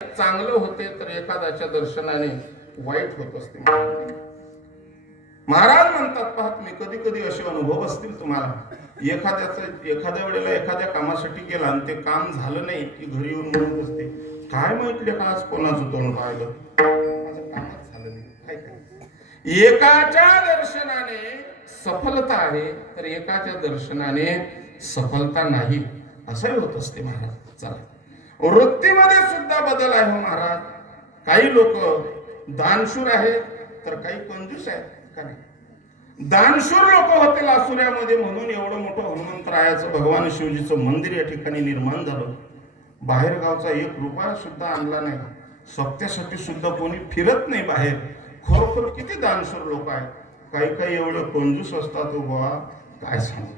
चांगलं होते तर एखाद्याच्या दर्शनाने वाईट होत असते. महाराज म्हणतात, पाहत मी कधी कधी असे अनुभव असतील तुम्हाला, एखाद्या वेळेला एखाद्या कामासाठी गेला आणि ते काम झालं नाही की घरी येऊन म्हणत असते, काय माहितले का आज कोणाचं तोंड पाहिलं, माझं कामच झालं नाही. काय काय एकाच्या दर्शनाने सफलता आहे तर एकाच्या दर्शनाने सफलता नाही, असंही होत असते. महाराज चला, वृत्तीमध्ये सुद्धा बदल आहे हो महाराज. काही लोक दानशूर आहेत तर काही कंजूस आहेत का नाही. दानशूर लोक होते लासुऱ्यामध्ये म्हणून एवढं मोठं हनुमंतरायाचं भगवान शिवजीचं मंदिर या ठिकाणी निर्माण झालं. बाहेर गावचा 1 रुपया सुद्धा आणला नाही, सत्यासाठी सुद्धा कोणी फिरत नाही बाहेर. खरोखर किती दानशूर लोक आहेत. काही काही एवढे कंजूस असतात हो बाबा, काय सांगतो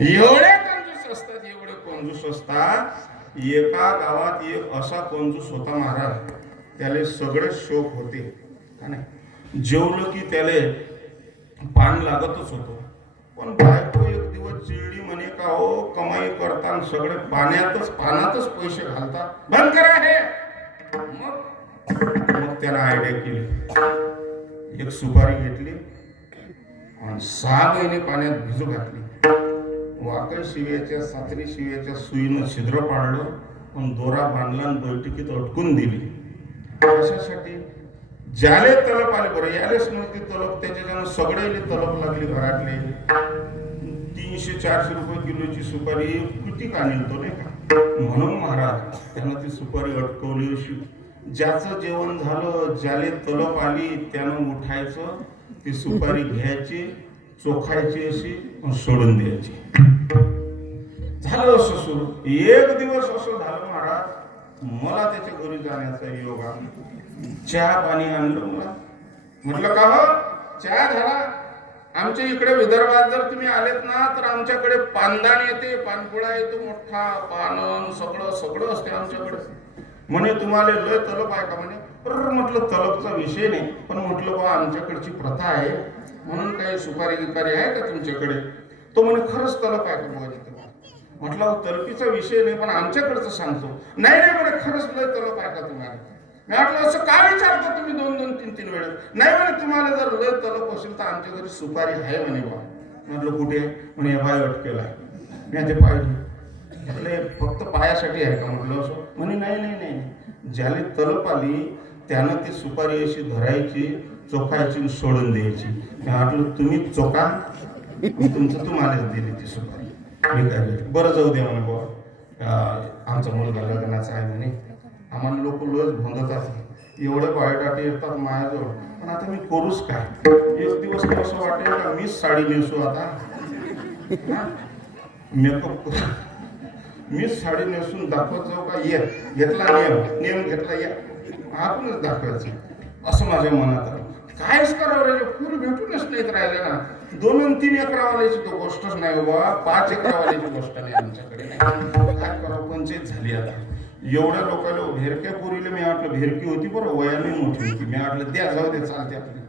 एवढे कंजूस असतात, एवढे कंजूस असतात. एका गावात एक असा कंजूस होता महाराज, त्याले सगळे शोक होते का नाही. जेवलं की त्याले पान लागतच होतं. पण बायको एक दिवस चिडली, म्हणे का हो कमाई करता सगळे पानातच पैसे घालता, बंद करा हे. मग त्याला आयडिया केली, एक सुपारी घेतली आणि 6 महिने पाण्यात भिजू घातली. वाकळ शिव्याच्या सातरी शिव्याच्या सुईनं छिद्र पाडलं, पण दोरा बांधला आणि बैठकीत अटकून दिली. कशासाठी? ज्याले तलप आले, बरं यालेच नव्हती तलप, त्याच्यानं सगळ्याले तलप लागली. घरातले 300-400 रुपये किलोची सुपारी किती का निघतो नाही का. म्हणून महाराज त्यानं ती सुपारी अटकवली अशी. ज्याचं जेवण झालं, ज्याले तलप आली, त्यानं उठायचं, ती सुपारी घ्यायची, चोखायची अशी सोडून द्यायची. झालं असं सुरू. एक दिवस असं झालं महाराज, मला त्याच्या घरी जाण्याचा योग आला. चहा पाणी आणलं मला. म्हटलं का हो चहा झाला. आमच्या इकडे विदर्भात जर तुम्ही आलेत ना तर आमच्याकडे पानदान येते, पानपोळा येतो मोठा, पानन सगळं असते आमच्याकडे. म्हणे तुम्हाला लय तलप आहे का. म्हणे म्हटलं तलपचा विषय नाही, पण म्हटलं बा आमच्याकडची प्रथा आहे म्हणून काही सुपारी गिपारी आहे का तुमच्याकडे. तो म्हणे खरंच तलप आहे का बघा. म्हटलं तलपीचा विषय नाही, पण आमच्याकडचं सांगतो. नाही म्हणे खरंच लय तलप आहे का तुम्हाला. मी म्हटलं असं काय विचारता तुम्ही 2-2, 3-3 वेळेस. नाही म्हणे तुम्हाला जर लय तलप असेल तर आमच्या घरी सुपारी आहे म्हणे बा. म्हटलं कुठे. म्हणे पाय अटकेला. मी ते पाहिजे. म्हटलं फक्त पायासाठी आहे का. म्हटलं असं. म्हणे नाही, ज्याला तलप आली त्यानं ती सुपारी अशी धरायची, चोखायची, सोडून द्यायची. मी म्हटलं तुम्ही चोखा, तुमचं तुम्हालाच दिली ती सुपारी. मी काय बरं जाऊ द्या म्हणे बाबा, आमचा मुलगा लग्नाचा आहे म्हणे, आम्हाला लोक लस भोंदतात, एवढे बायोडाटे येतात माझ्याजवळ, पण आता मी करूच काय. एक दिवस असं वाटेल का मीच साडी नेसू आता, मेकअप मीच साडी नेसून दाखवत जाऊ का. घेतला नियम घेतला, आपणच दाखवायचं असं माझ्या मनात आलं. कायच करावं राहिले, फुल भेटूनच नाहीत राहिले ना. 2 आणि 3 एकरावाल्याची तो गोष्टच नाही बाबा, 5 एकरावाल्याची गोष्ट नाही आमच्याकडे. काय करावं, पंचायत झाली आता. एवढ्या लोकांना भेरक्या पोरीला मी म्हटलं, भेरकी होती बरं वयाने मोठी होती, मी म्हटलं द्या जाऊ दे चालते आपली,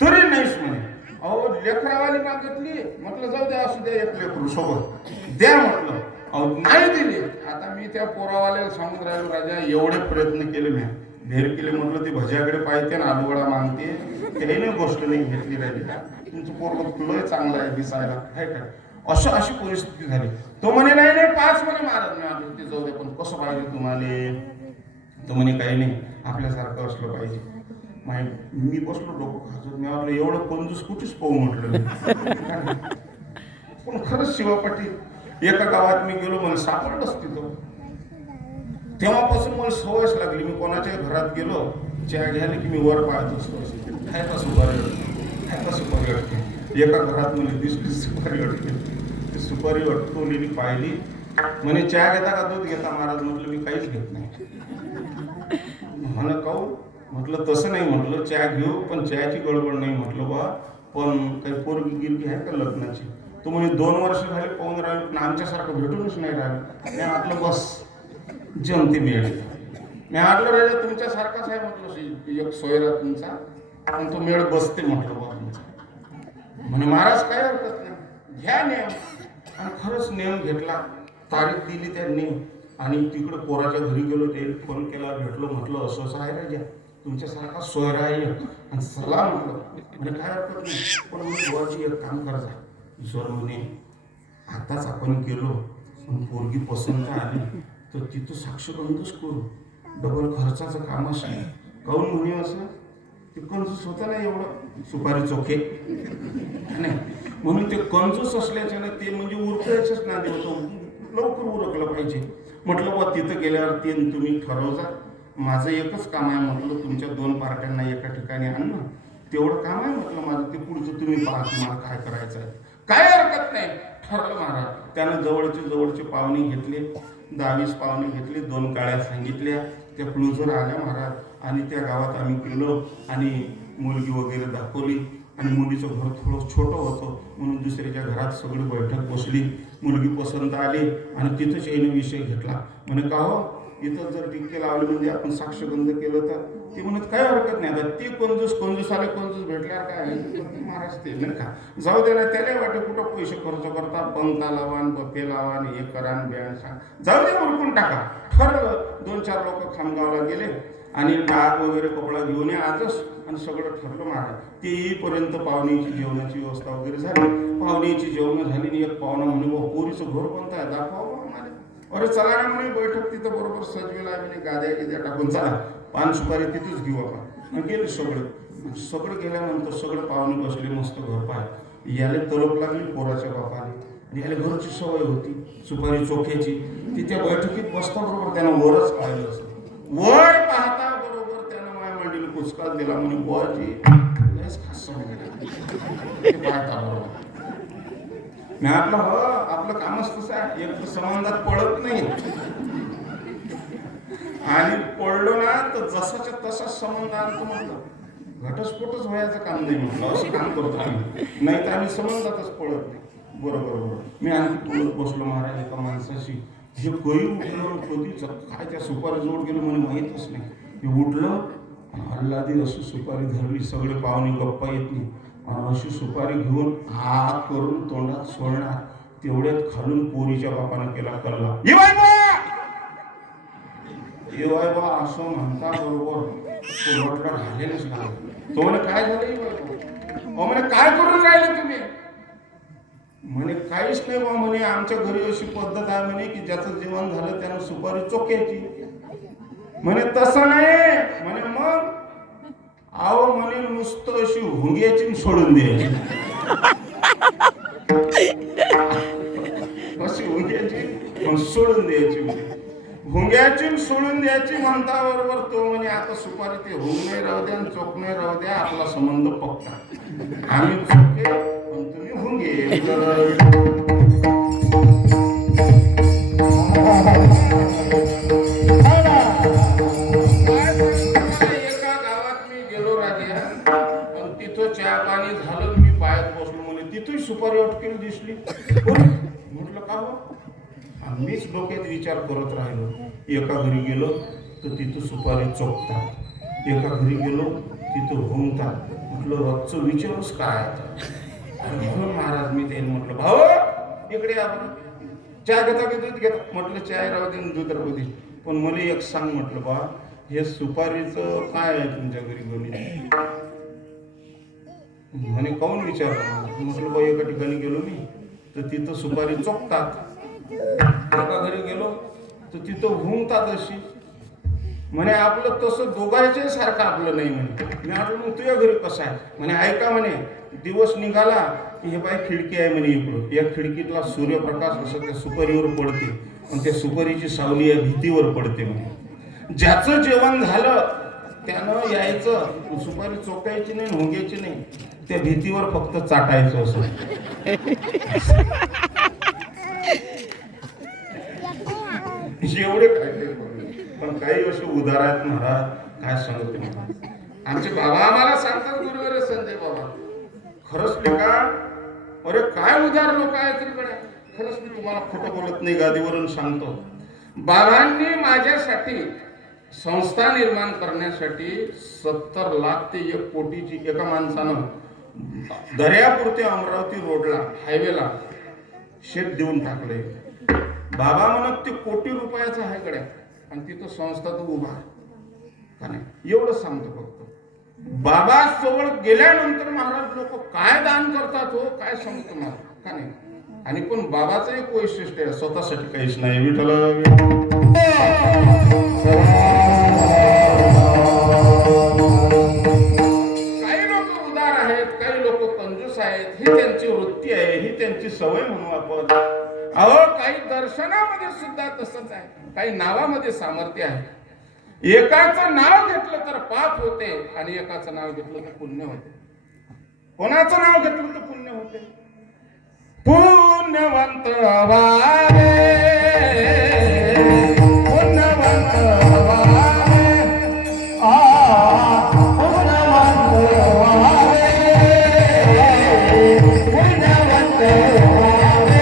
तरी नाहीच म्हणे. अहो लेकरावाली मागितली, म्हटलं जाऊ द्या असू द्या, एक लेकरू सोबत द्या म्हटलं. अहो नाही दिली. आता मी त्या पोरावाल्याला सांगून राहिलो, राजा एवढे प्रयत्न केले मी, भेरकीले म्हटलं ती भज्याकडे पाहिजे ना आलूगडा मागते, त्याही गोष्ट नाही घेतली राहिली. तुमचं पोरग तुला चांगलं आहे दिसायला काय काय, अशी परिस्थिती झाली. तो म्हणे नाही 5 म्हणे महाराज. मी आलो ते जाऊ दे, पण कसं पाहिजे तुम्हाला. तो म्हणे काही नाही, आपल्यासारखं असलं पाहिजे. मी बसलो डोकं खाजून. मी म्हटलं एवढं कंजूस कुठेच पाहू म्हटलं. पण खरंच शिवापाटी एका गावात मी गेलो, मला सापडलंच तिथं. तेव्हापासून मला सवयच लागली, मी कोणाच्या घरात गेलो चहा घ्यायला की मी वर पाहत असतो, काय का सुपारी अटके. एका घरात मला दिसली सुपारी अटके. ती सुपारी अटकवलेली पाहिली. म्हणे चहा घेता का दूध घेता महाराज. म्हटलं मी काहीच घेत नाही. म्हणे काऊ. म्हटलं तसं नाही, म्हटलं चहा घेऊ पण चहाची गडबड नाही. म्हटलं बा पण काही पोरगी गिरगी आहे का लग्नाची. तो म्हणे 2 वर्ष झाले पाहून राहिलो पण आमच्यासारखं भेटूनच नाही राहिलं. मी म्हटलं बस जमते मिळेल. मी म्हटलं राहिलं तुमच्यासारखाच आहे म्हटलं, एक सोयरा तुमचा, पण तो मेळ बसते म्हटलं बा तुमचा. म्हणे महाराज काय हरकत नाही, घ्या नियम. आणि खरंच नियम घेतला, तारीख दिली त्यांनी. आणि तिकडे पोराच्या घरी गेलो, ते फोन केला, भेटलो, म्हटलं असं असं आहे राजा, तुमच्यासारखा सोयरा आहे आणि चला म्हटलं. म्हणजे काय हरकत नाही, पण मी बुवाजी एक काम करायचा. ईश्वर म्हणे आताच आपण गेलो पण पोरगी पसंत आली तर तिथं साक्षगंधच करू, डबल खर्चाचं काम असेल. काऊन म्हणे असं, ते कंजूस होतं ना एवढं, सुपारी चोखे नाही, म्हणून ते कंजूस असल्याच्यानं ते म्हणजे उरकायचंच ना देवतो, लवकर उरकलं पाहिजे. म्हटलं बा तिथं गेल्यावर ते तुम्ही ठरवजा, माझं एकच काम आहे म्हटलं, तुमच्या 2 पार्ट्यांना एका ठिकाणी आणणं, तेवढं काम आहे म्हटलं माझं, ते पुढचं तुम्ही पहा तुम्हाला काय करायचं आहे. काय हरकत नाही, ठरलं महाराज. त्यानं जवळचे पाहुणे घेतले, 10-20 पाहुणे घेतले, 2 काळ्या सांगितल्या, त्या क्लुजर आल्या महाराज. आणि त्या गावात आम्ही गेलो आणि मुलगी वगैरे दाखवली. आणि मुलीचं घर थोडं छोटं होतं म्हणून दुसऱ्याच्या घरात सगळी बैठक बसली. मुलगी पसंत आली आणि तिथंच येणे विषय घेतला. म्हणे का हो, इथं जर टिक्के लावले म्हणजे आपण साक्षगंध केलं तर, ते म्हणत काय हरकत नाही. आता ती कंजूस आले, कंजूस भेटल्यावर काय महाराज ते नाही का, जाऊ दे ना, त्याला वाटे कुठं पैसे खर्च करता, पंखा लावान, बफे लावान, हे करान, बियाण सांग, जाऊ दे उरकून टाका. ठरलं. 2-4 लोक खामगावला गेले आणि डाग वगैरे कपडा घेऊन या आजच, आणि सगळं ठरलं महाराज. ते येईपर्यंत पाहुण्याची जेवणाची व्यवस्था वगैरे झाली. पाहुण्याची जेवण झाली आणि एक पाहुणा म्हणे पोरीचं घर कोणतं आहे दाखवा मला. अरे चला ना म्हणे, बैठक तिथं बरोबर सजवेला आहे म्हणे, गाद्या टाकून चला, पान सुपारी तिथेच घेऊ आपण. गेले सगळं गेल्यानंतर सगळं पाहुणे बसले, मस्त घर पाय. याला तलप लागली पोराच्या बापाने, आणि याला घरची सवय होती सुपारी चोख्याची. ती त्या बैठकीत बसता बरोबर त्यानं वरच पाहिलं असं. वर पाहता बरोबर त्यानं माझ्या मांडीला कुचकाच दिला. म्हणे बुवाजी लयच खास वगैरे पाहता बरोबर. मी आपलं हो, आपलं कामच तसं आहे, एक तर संबंधात पडत नाही, आणि पडलो ना तर जसाच्या तसाच संबंध आणतो. म्हटलं घटस्फोटच व्हायचं काम नाही, म्हटलं असं काम करतो आम्ही, नाही तर आम्ही संबंधातच पडत नाही. बरोबर. मी आणखी बोलत बसलो महाराज एका माणसाशी. हे कधी उठलं, कधीच काय त्या सुपारी जोड गेलो म्हणे माहीतच नाही. हे उठलं, हल्लादी अशी सुपारी धरली, सगळे पाहुणे गप्पा येत नाही, अशी सुपारी घेऊन हात करून तोंडात सोडणार. तेवढ्यात खालून पोरीच्या बापानं केला कल्ला, ये बाय बा असं म्हणता बरोबर पोरटला राहिलेलंच लागलं. तो म्हणे काय झालं, म्हणे काय करून राहिले तुम्ही. म्हणे काहीच नाही बा म्हणे, आमच्या घरी अशी पद्धत आहे म्हणे की ज्याचं जेवण झालं त्यानं सुपारी चोक्याची. म्हणे तसं नाही म्हणे, मग आहो म्हणे नुसतं अशी हुंग्याची सोडून द्यायची. अशी हुंग्याची मग सोडून द्यायची. म्हणे हुंग्याची सोडून द्यायची म्हणता बरोबर तो म्हणे आता सुपारी ते हुंग नाही राहू द्या, चोख नाही राहू द्या, आपला संबंध पक्का. आम्ही चोखे पण तुम्ही हुंगे. एका गावात मी गेलो राजा, पण तिथं चहा पाणी झालं, मी पायात बसलो. म्हणे तिथं सुपारी अटकेली दिसली. म्हटलं का हो, मीच डोक्यात विचार करत राहिलो. एका घरी गेलो तर तिथं सुपारी चोखतात, एका घरी गेलो तिथं हुंगतात. म्हटलं रोजचं विचारच काय. म्हणून महाराज मी त्यांनी म्हटलं भाऊ इकडे आपण चहा घेता की दूध घेता. म्हटलं चाय राहू दे, दूध राहू दे, पण मला एक सांग म्हटलं बा, हे सुपारीचं काय आहे तुमच्या घरी गणित. म्हणे काऊन विचारलं. म्हटलं बा एका ठिकाणी गेलो मी तर तिथं सुपारी चोखतात, एका घरी गेलो तर तिथं हुंगतात अशी. म्हणे आपलं तसं दोघांच्या सारखं आपलं नाही म्हणे. मी म्हटलं मग तुझ्या घरी कसं आहे. म्हणे ऐका म्हणे, दिवस निघाला हे बाई खिडकी आहे म्हणे इकडं, या खिडकीतला सूर्यप्रकाश असं त्या सुपारीवर पडते आणि त्या सुपारीची सावली या भीतीवर पडते. म्हणे ज्याचं जेवण झालं त्यानं यायचं, सुपारी चोकायची नाही, हुंग्याची नाही, त्या भीतीवर फक्त चाटायचं असं. एवढे काय पण काही असे उदार आहेत महाराज, काय सांगते. आमचे बाबा आम्हाला सांगतात गुरुवर संजय बाबा, खरंच नाही का, अरे काय उदार लोक आहेत तिकडे. खरंच मी तुम्हाला खोटं बोलत नाही, गादीवरून सांगतो. बाबांनी माझ्यासाठी संस्था निर्माण करण्यासाठी 70 लाख ते 1 कोटीची एका माणसानं दर्यापूर ते अमरावती रोडला हायवेला शेत देऊन टाकले. बाबा म्हणत ते कोटी रुपयाचं आहे गड्या आणि तिथं संस्था तो उभा आहे का नाही, एवढं सांगतो फक्त. बाबा जवळ गेल्यानंतर महाराज लोक काय दान करतात हो काय सांगतो मला का नाही. आणि पण बाबाचं एक वैशिष्ट्य आहे, स्वतःसाठी काहीच नाही. विठ्ठल काही लोक उदार आहेत, काही लोक कंजूस आहेत, ही त्यांची वृत्ती आहे, ही त्यांची सवय म्हणू आपण. अहो काही दर्शनामध्ये सुद्धा तसंच आहे, काही नावामध्ये सामर्थ्य आहे. एकाचं नाव घेतलं तर पाप होते आणि एकाचं नाव घेतलं तर पुण्य होते. कोणाचं नाव घेतलं तर पुण्य होते. पुण्यवंत व्हावे, पुण्यवंत व्हावे, पुण्यवंत व्हावे, पुण्यवंत व्हावे.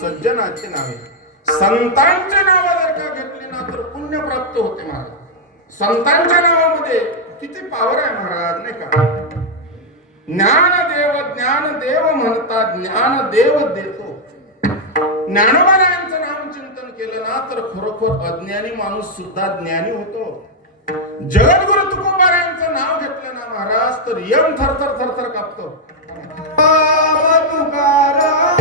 सज्जनाची नावे, संतांच्या नावा जर का घेतली ना तर पुण्य प्राप्त होते महाराज. संतांच्या नावामध्ये किती पावर आहे महाराज नाही का. ज्ञानदेव म्हणतात, ज्ञानदेव देतो. ज्ञानोबारायांचं नाम चिंतन केलं ना तर खरोखर अज्ञानी माणूस सुद्धा ज्ञानी होतो. जगद्गुरु तुकोबारायांचं नाव घेतलं ना महाराज तर यम थरथर थरथर कापतो. तुकाराम